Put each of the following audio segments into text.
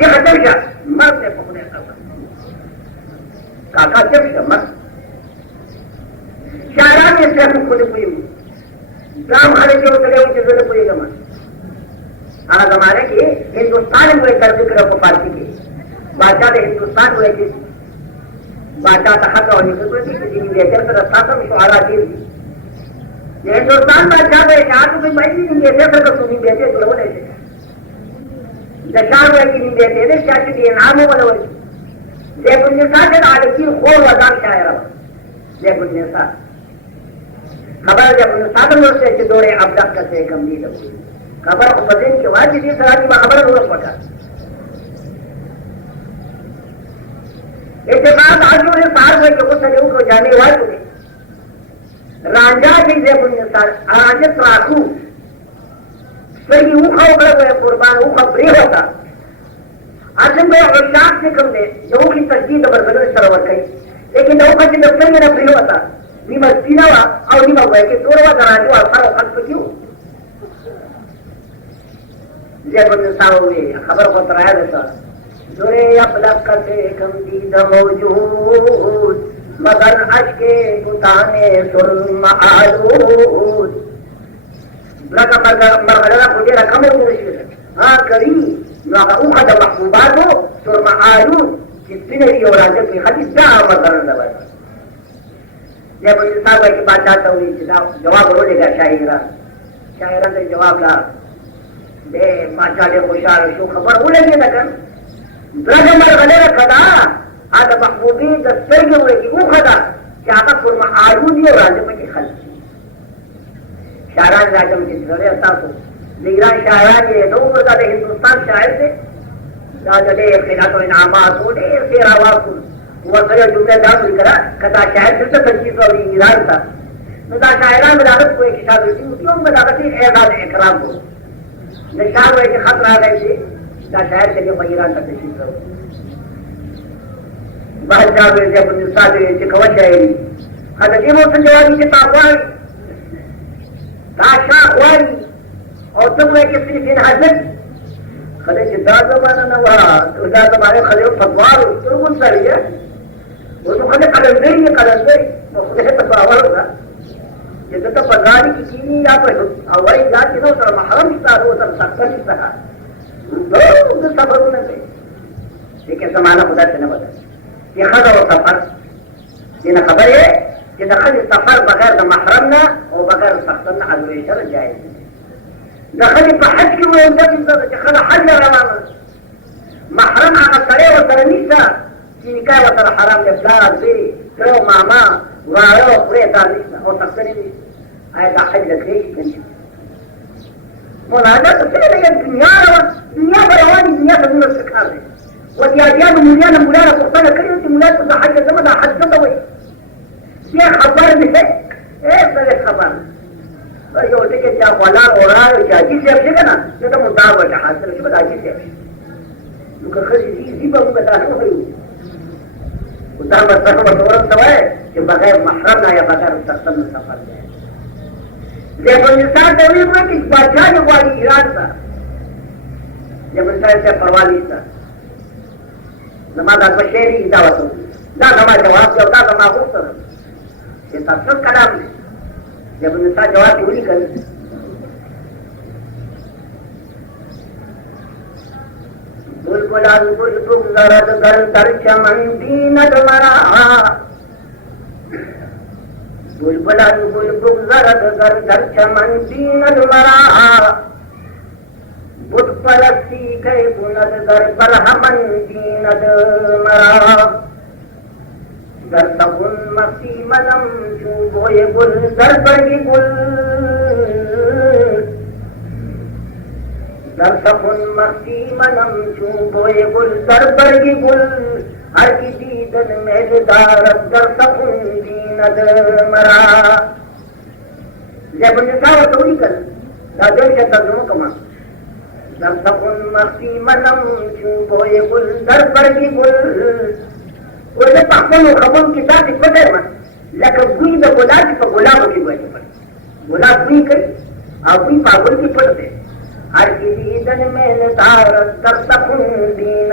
شيخ تمشى مرت يفقد الأول كاكا تمشى مرت شعران يسلم كل قيم دام خلق وتلے وجزل کوئی گما زمانے کی ہندوستان میں کر ذکر کو فارسی کی بادشاہ ہندوستان ہوئے تھے بادشاہ کا حق اور نکلتی تھی کسی بھی بیچر پر رستہ تھا شعرا دیر تھی ہندوستان بادشاہ کا اشعار کو میں نہیں بیچے تھا تو نہیں بیچے تو وہ نہیں تھے دشان ہوئے کی نہیں بیچے تھے شاید کی انعام والا ہوئی جب النساء کے عالقی خور وزان شاعر جب النساء خبر جب النساء سے کہ دورے ابدق کا سے کم نہیں لگی خبر بدین کے بعد جس طرح کی خبر ضرورت پڑا اتفاق آجوں نے سار ہوئے کہ اس سجوں کو جانے والے رانجا کی جب النساء آراجت راکو صحیح اوکھا اگر ہوئے قربان اوکھا بری ہوتا آجن میں عشاق سے کم دے جو کی تجدید بربنو اس طرح ورکئی لیکن اوکھا کی دفتر میں نہ بری ہوتا نیمہ سینہ اور نیمہ ہوئے کہ دوروا درانجو آسار و خلق کیوں جب النساء ہوئے خبر کو ترایا دیتا دورے ابلغ سے کم دید موجود مگر عشق کتانے سرم آلود لکا مرغلہ خودی رکھم ہے مدشکر ہاں کری لکا اوخد محبوباتو سرم آلود کتنے ری اور آجل کی حدیث دا مردن دوائی جب النساء ہوئے کہ بات چاہتا ہوئی جواب رو لے گا شاعران سے جواب لا دے بادشاہ دے خوشحال شو خبر ہو لگی نہ کر درج مرغلے رکھدا آدھا محبوبی دستر کے ہوئے کی وہ خدا کہ آقا فرما آلودی اور راجم کی خلق شاعران راجم کی ذرے اتا تو دیگران شاعران یہ دو مردا دے ہندوستان شاعر سے راجہ دے خیلات و انعامات ہو دے سیر آواز کو وہ سر جملے دار ہوئی کرا کتا شاعر سے تنجیز اور ایران تھا ندا شاعران مداغت کو ایک شاعر ہوئی تھی کیوں مداغتی اعزاز اکرام کو نشان ہوئے کہ خط رہا گئے تھے دا شاعر سے جو ایران تک تشریف کرو بہت جاگ ہوئے تھے اپنے ساتھ ہوئے تھے کھوچ جائے گی حضرت یہ موسم جوابی کے تاقواری تاشاہ خواری اور تم ہوئے کہ صرف ان حضرت خلے جدا زمانہ نوا تو دا زمانے خلے فتوار ہو تو کون سا رہی ہے وہ تو خلے قلندری ہے قلندری وہ خلے فتوار ہوگا جیسے تو پرداری کی چینی یا پر اوائی جات کی نو سر محرم اشتار ہو سر سکتر اشتار دو سفر ہونے سے لیکن زمانہ خدا سے نہ بتا یہ خدا و سفر یہ نہ خبر ہے کہ دخل سفر بغیر محرم نہ اور بغیر سختر نہ حضور شرط جائز دخل حج کی وہ اندر کہ خدا حج روانا محرم آقا سرے و سرنیسا کی نکاح و سر حرام لفلار بی کرو ماما وارو پریتا نشنا اور سختری نہیں آئیتا حج لکھریش کنی مولانا تو سرے لگے دنیا بروانی دنیا سبولت سکھار دے وتیاجیان مولیان مولانا پختانا کری ہوتی مولانا تو حج زمدہ حج زمدہ ہوئی یہ خبر میں ہے ایک سرے خبر یہ ہوتے کہ جا والا ہو رہا ہے کہ عجیب سے اپنے کا نا یہ تو مدعا بچا حاصل ہے شبت عجیب سے اپنے مکہ خرسی زیبا مکہ داخل ہوئی مدعا بچا بطورت سوائے کہ بغیر محرم نہ یا بغیر سختن سفر جائے جب انسان تولی ہوئے کہ بادشاہ جو والی ایران تھا جب انسان سے پروالی تھا نماز آدھا شہری دعوت ہوئی دا نماز جواب دیا دا نماز ہوتا ہے یہ تفصیل کلام ہے جب انسان جواب ہوئی کر بلبلان بلبل زرد در چمن بیند مرا بلبلان بلبل زرد در چمن بیند مرا بت پرستی گئے بند در برہمن بیند مرا در سخن مستی منم چوبوئے گل در برگی گل در سخن مستی منم چوبوئے گل در برگی گل ہر کی دیدن میل دارت در سخن بیند مرا جب نساء و توڑی کر دادر کے ترجمہ کما در سخن مستی منم چوبوئے گل در برگی گل وجه پخپل خبر کې تاسو پته ما لکه دوی د ګلاب په ګلاب کې وایي ګلاب دوی کوي او دوی په ګل کې پټ دي هر کې دې دن مې دار تر تکون دین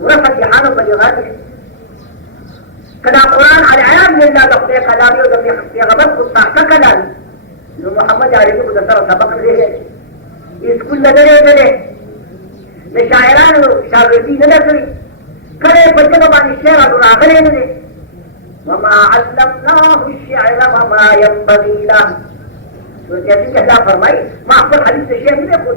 ورفع عنه بلغاته كلام قرآن على عام لله لقضي كلامي ودمي حقي غبط قصة كلامي لو محمد عليه قدر سبق ليه يسكن لديه لشاعران وشاعرين نسري كله بجد عن الشعر والآخرين وما علمناه الشعر وما ينبغي له وجزيك الله فرمائي ما أقول حديث الشيخ من يقول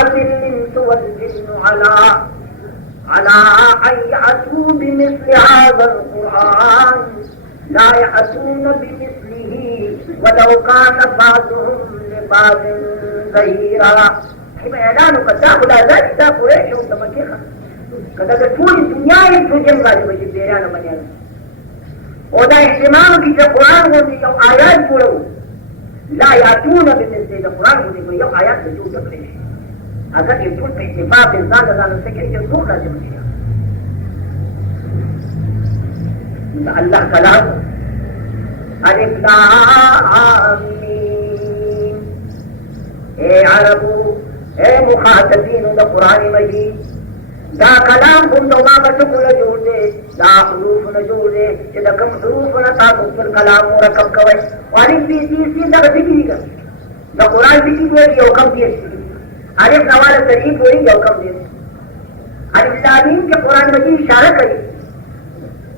الإنس والجن على أن يأتوا بمثل هذا القرآن لا يأتون بمثله ولو كان بعضهم لبعض ظهيرا حين اعلان قد خدا ذات دا قريش وتمكيخه کدا د ټول دنیا یې څنګه راځي چې ډیرانه باندې او دا احتمال کې چې قرآن باندې یو آیات جوړو لا یاتون بمثل د قرآن باندې یو آیات جوړ کړی اگر یې ټول په اتفاق ځان ځان څخه کې ټول راځي الله کلام الف لام میم اے عربو اے مخاطبین دا قرآن مجید دا کلام کم دو ما بچکو نجوڑ دے دا حروف نجوڑ دے چی دا کم حروف نتا پر کلام مرکب کوئی وانی سی دا ذکری گا دا قرآن ذکری ہوئے یو کم دیس عارف نوال ترہیب ہوئی یو کم دیس عارف لامین کے قرآن مجید اشارہ کری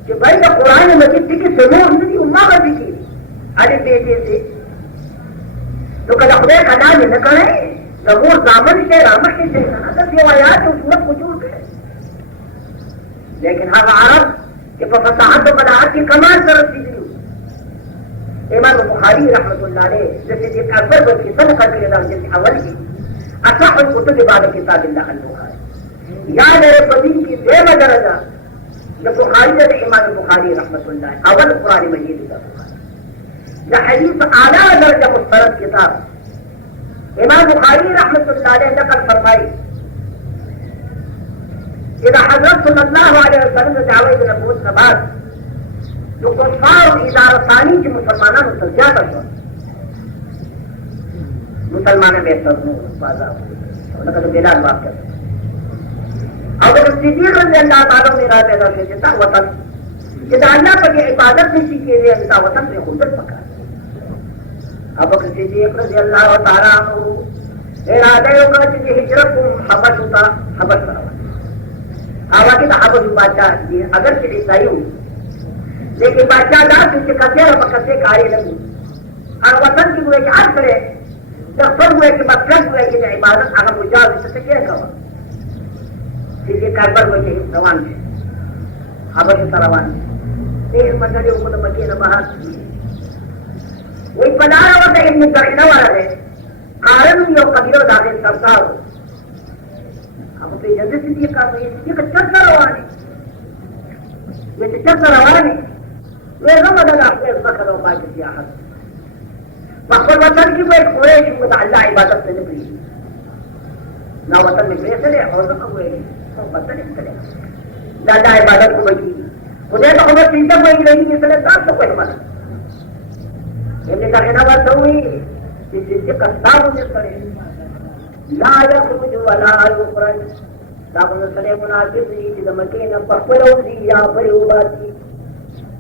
کہ بھائی دا قرآن مجید تکی سنور ندی امہ کا ذکری عارف بیتے سے تو کدا خدای کلام نہ کرے ضرور دامن سے رحمت سے حضرت یہ آیات و صورت وجود ہے لیکن ہم عرب کہ فصاحت و بلاغت کی کمال طرف سی دی امام بخاری رحمۃ اللہ علیہ جیسے کہ اکبر بن کی سب کا کے نام جیسے اول کی اصح الکتب بعد کتاب اللہ البخاری یا میرے بدین کی بے درجہ جو بخاری ہے امام بخاری رحمۃ اللہ اول قرآن مجید کا یا حدیث اعلیٰ درجہ مسترد کتاب امام بخاری رحمۃ اللہ علیہ نقل فرمائی اذا حضرت صلی اللہ علیہ وسلم نے دعوی نبوت کے بعد جو کفار ادارہ ثانی کے مسلمانوں کو زیادہ ہوا مسلمانوں میں سب بازار لقد بلال واقع اور صدیق رضی اللہ تعالیٰ نے رائے پیدا کی کہ وطن کہ اللہ پر یہ عبادت نہیں سیکھے ہوئے اللہ وطن سے خودت پکا ابو بکر صدیق رضی اللہ تعالیٰ عنہ ارادہ ہوگا کہ ہجرت کو حبش ہوتا حبش بنا آواز کا حبش بادشاہ اگر سے عیسائی ہوں لیکن بادشاہ دار سے کسے اور کسے کارے لگو اور وطن کی ہوئے کہ ہر کرے جب سب ہوئے کہ مقصد ہوئے کہ عبادت اگر مجاز سے کیا کہا سیدھے کاربر ہوئے کہ روان ہے حبش روان ہے تیز مندر حکومت مکینہ بہت وہی پناہ ہوتا ہے ابن کرینا والا ہے قارن یو قبیلو داخل سرساو اب تو جلد سے یہ کام ہے یہ چرچا روانی یہ چرچا روانی وہ غمد اللہ اپنے فخر و باقی سیاحت مقبل وطن کی وہ ایک خوریش ہوتا اللہ عبادت سے نکلی نہ وطن میں پیسے لے اور نہ ہوئے تو وطن اس کرے اللہ عبادت کو بچی خدای تو خبر چنتا کوئی نہیں مثل دار تو کوئی بنا ابن کرینا بات ہوئی کہ صدیق کستاب ہونے پڑے لا يخرج ولا يخرج داخل سره مناسب دي چې د مکې نه په خپل وځي یا په وباسي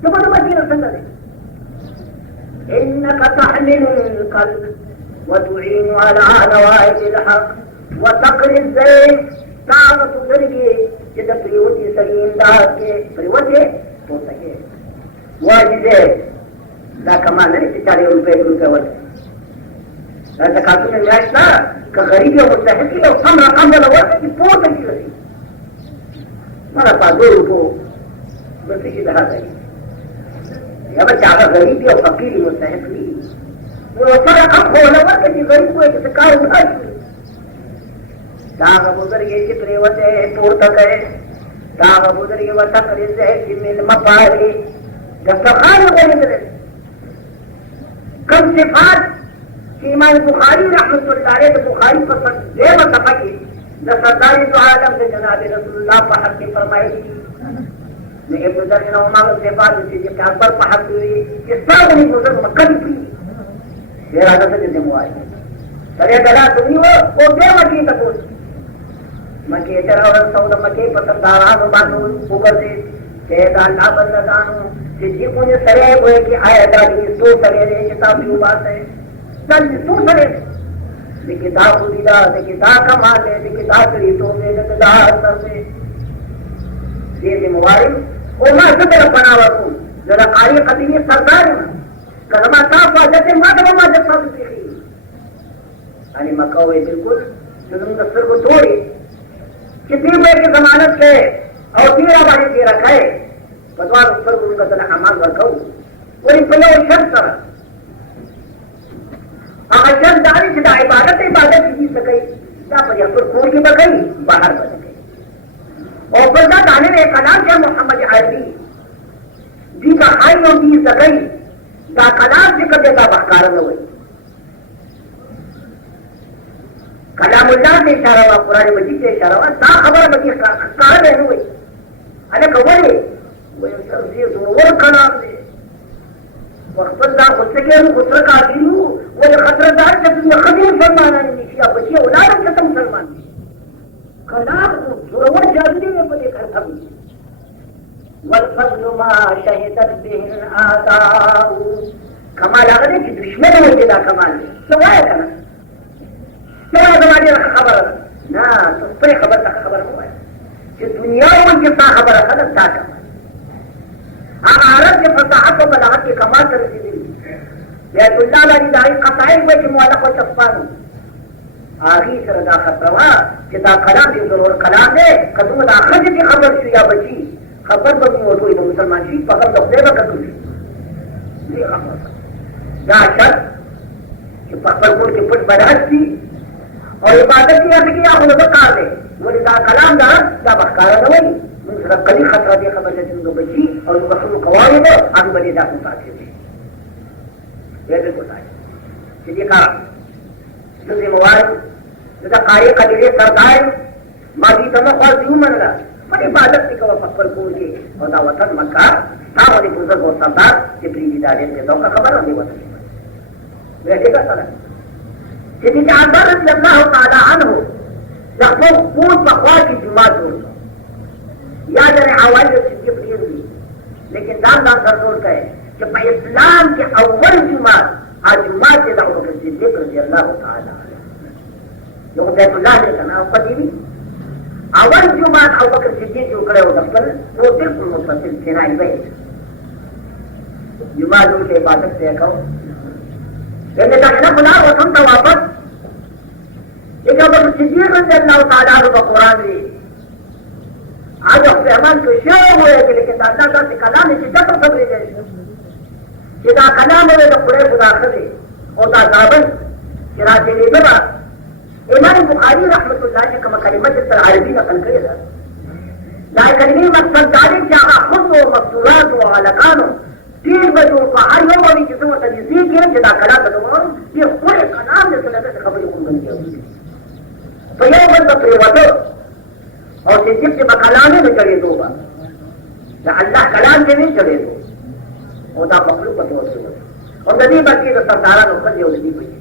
څه په مکې نه څنګه دي انك تحمل القلب وتعين على نوائب الحق وتقري الزيت تعمت درجه چې د پریوتي سړي انداز کې پریوتي پورته کې واجبه دا کمال نه چې 40 روپے ورته دا زکاتونه میاشت نه که غریب او مستحق یو کم رقم ولا ورته چې پورته کیږي مړه په 2 روپو بس کې ده راځي یا به هغه غریب او فقیر مستحق وي نو سره کم ولا ورته چې غریب وي چې کار وکړي دا بزرګي چې پریوته پورته کوي دا بزرګي وتا کوي چې من مپاري د څخه غوړي کم صفات امام بخاری رحمت اللہ علیہ بخاری پر دیو صفحی دا سردار دو عالم سے جناب رسول اللہ پر حق کی فرمائی تھی لیکن بزرگ نے امام سے بعد چیزیں کہ اکبر پر حق ہوئی کہ سب نے بزرگ مکہ بھی پری یہ راجہ سے جنہیں ہوا ہے سرے دلا تمہیں وہ بے مکی تک مکی چراور سود مکی پر سرداران بانو اوپر سے شہد اللہ بندگانو جی پونے سرے ہوئے کہ آیا دادی تو سرے رہے کتابی بات ہے چل تو سرے دی کتاب خودیدہ دی کتاب کمال ہے دی کتاب ریتوں میں نتدار سر سے یہ موارد اوما ستر بنا ورکو ذرا قاری قدیمی سردار کلمہ صاف واجت مادر و مادر صاحب سیخی یعنی مکوے بالکل جنہوں دستر کو توڑی کتنی بے کی ضمانت ہے اور تیرہ باری تیرہ کھائے پتوار اتر کو ان کا تنہ حمال ورکو اور ان پلے شرط طرح اگر داری سے عبادت کی سکی دا پر یقر کور کی بگئی باہر بن گئی اور بلدہ دانے نے کلام کیا محمد عربی دی کا خائی اور دی سکی دا کلام سے کبھی دا بحکار نہ ہوئی کلام اللہ سے اشارہ ہوا قرآن مجید سے اشارہ ہوا دا خبر مجید کار رہنے ہوئی علی کبھولے وہ کلام دے وقت دا خسکے ہوں خسر کا آگیری ہوں وہ خطردار جب تم خدی مسلمان آنے نیشیا بچی اولاد ختم مسلمان کلام کو ضرور جاگری میں پلے کر سکوں والفضل ما شہدت به الآداء کمال آگرے کہ دشمن ہوتے دا کمال سوائے کنا سوائے زمانے رکھا خبر نا تو پری خبر تک خبر ہوا ہے کہ دنیا میں جتا خبر خلق تا کمال عرب کے فصاحت و بلاغت کے کمال سے رسیدی بیت اللہ علیہ دائی قطعی ہوئے کہ معلق و چفانو آگی سر دا خطروا کہ دا کلام دی ضرور کلام دے قدوم دا خرج کی خبر شویا بچی خبر بکنی ہوتوئی با مسلمان شیف فقط دخلے با کتوشی یہ خبر دا شرط کہ پخبر کور کے پٹ بدہت تھی اور عبادت کی ایسے کیا خود کار دے ولی دا کلام دا بخکارا نوئی من قدی خطرہ دے خبر جیسے ان کو بچی اور ان بخصوص قوارد آگو بلے دا سنساتے تھے یہ بالکل آئے چلیے کہا دوسرے موارد جیسا قاری قدیلے سردار ماضی تمہیں خواہ دیوں من رہا بڑی عبادت کی کوا پکر کول کے اور دا وطن مکہ تا والی بزرگ اور سردار جبریلی دارے کے دو کا خبر ہونے وطن کے بیٹھے گا سلام چلی جاندار رضی اللہ تعالی عنہ جب وہ پوچھ بخواہ کی جماعت ہو یا جانے آواز سے پڑی ہوئی لیکن دام سر زور کا ہے کہ اسلام کے اول جماعت آج جماعت کے دعوت کے صدیق رضی اللہ تعالی جو بیت اللہ نے کہنا پتی بھی اول جماعت ابو بکر صدیق جو کھڑے ہو دفتر وہ بالکل متصل سینائی میں جماعت ان کی عبادت سے کہو لیکن دکھنا بنا وہ سنتا واپس لیکن ابو بکر صدیق رضی اللہ تعالی عنہ کا قرآن بھی آج اپنے عمل کو شعر ہوئے کہ لیکن اللہ کا کلام ہے جدہ پر سب رہ جائے جدا کلام ہوئے تو پڑے خدا کرے اور دا زابن جنا سے لے بڑا امام بخاری رحمت اللہ نے کما کلمت پر عربی نقل کرے دا دا کلمی مقصد دارے جاہاں خود و مقصورات و علقان تیر بجو فہر یو وی جسم و تجزیق ہے جدا کلام بدوان یہ پورے کلام نے سنت سے خبری خودن کیا فیو بند پریواتو اور صدیق سے بکلانے میں چڑھے دو بار یا اللہ کلام کے نہیں چڑھے دو اور دا مخلوق ہوتے اور نبی باقی تو سردارہ نو خلی اور نبی بچی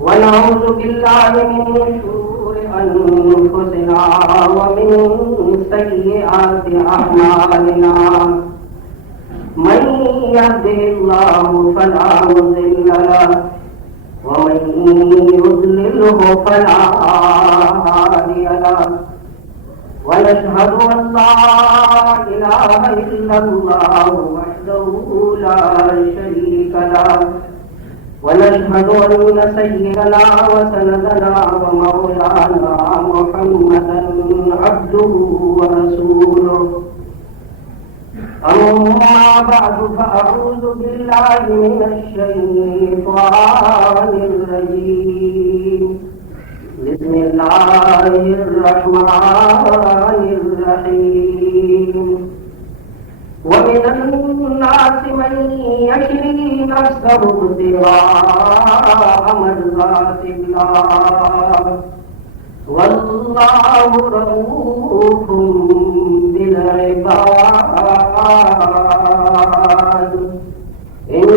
ونعوذ بالله من شرور أنفسنا ومن سيئات أعمالنا من يهده الله فلا مضل له ومن يضلله فلا هادي له ونشهد أن لا إله إلا الله وحده لا شريك له ونشهد أن سيدنا وسندنا ومولانا محمدا عبده ورسوله أما بعد فأعوذ بالله من الشيطان الرجيم بسم الله الرحمن الرحيم ومن الناس من يشري نفسه ابتغاء مرضات الله والله رؤوف بالعباد إن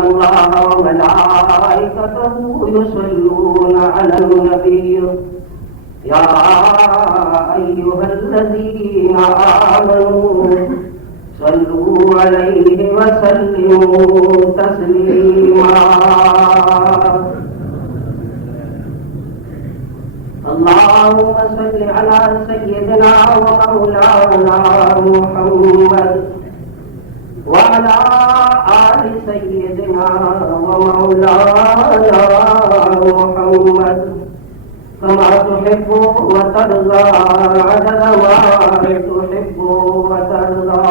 الله وملائكته يصلون على النبي يا أيها الذين آمنوا صلوا عليه وسلموا تسليما اللهم صل على سيدنا ومولانا محمد وعلى آل سيدنا ومولانا محمد كما تحب وترضى عدد ما تحب وترضى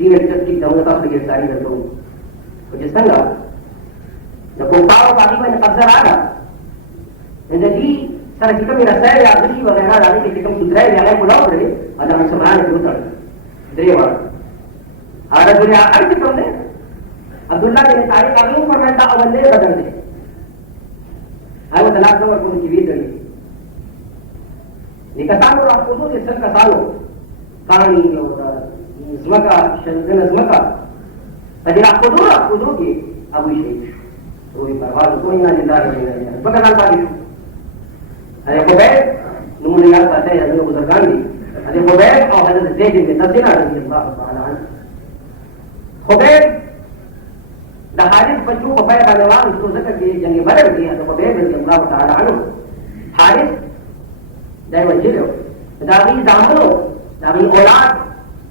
dia tertib dalam lepas bergerak dari itu. Jadi sangat, jika kau kami banyak kerja ada, jadi salah kita merasa ya beri wagana ada kita sudah ya yang pulau beri, ada macam mana itu tak, dewa. Ada dunia akan kita ni, Abdullah bin Tarik kami pernah tak awal ni badan ni. Aku telah keluar pun cibi tadi. Dikatakan orang kudu disebut katalu, kami semaka, sengaja semaka. Tadi aku kudu ki Abu Syekh. Rui parwal tu ingat jendak ni. Bagaimana pagi? Ada kebel, nunggu dengar kata yang nunggu berganti. Ada kebel, oh ada sejadi ni, tapi ada di tempat persoalan. Kebel, dah hari seperti kebel pada orang itu sekarang yang ibarat dia atau kebel yang Allah Taala anu. Hari, dah wajib. Dari zaman tu, dari orang,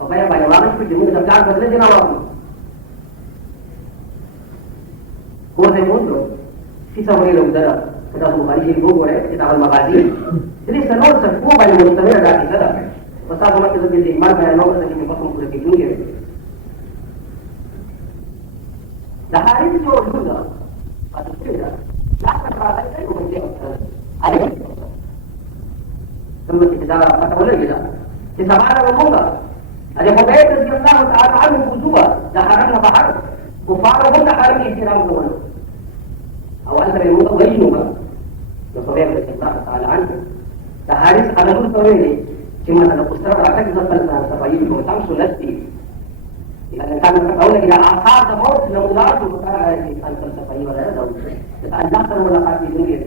kebel pada orang itu jumlah terkait betul jenak orang. Kuasa muncul, sisa orang yang udara. Kita bukan di sini boleh, kita akan mengkaji. Jadi senol semua banyak mulut ada di sana. Pasal kalau kita jadi iman, kita nak kita ni pasang kuda kicungnya. Dah hari itu juga, atau tidak, dah kerana itu bukan dia. Ada. Semua kita kata boleh kita. Kita mana ngomong? Ada kebaya yang Allah Taala anu bujua, dah hari nak bahar. Kufar pun dah hari ini siram kawan. Awal dari muka bayi juga. Supaya Allah Taala anu. Dah hari sekarang pun tahu ini. Cuma ada pusara berada kita pada sampai ini kita sunat di. Jika kita tahu lagi dah asal semua sudah mulai tu kita ada di sampai ini berada. Kita anda kalau melakukan ini.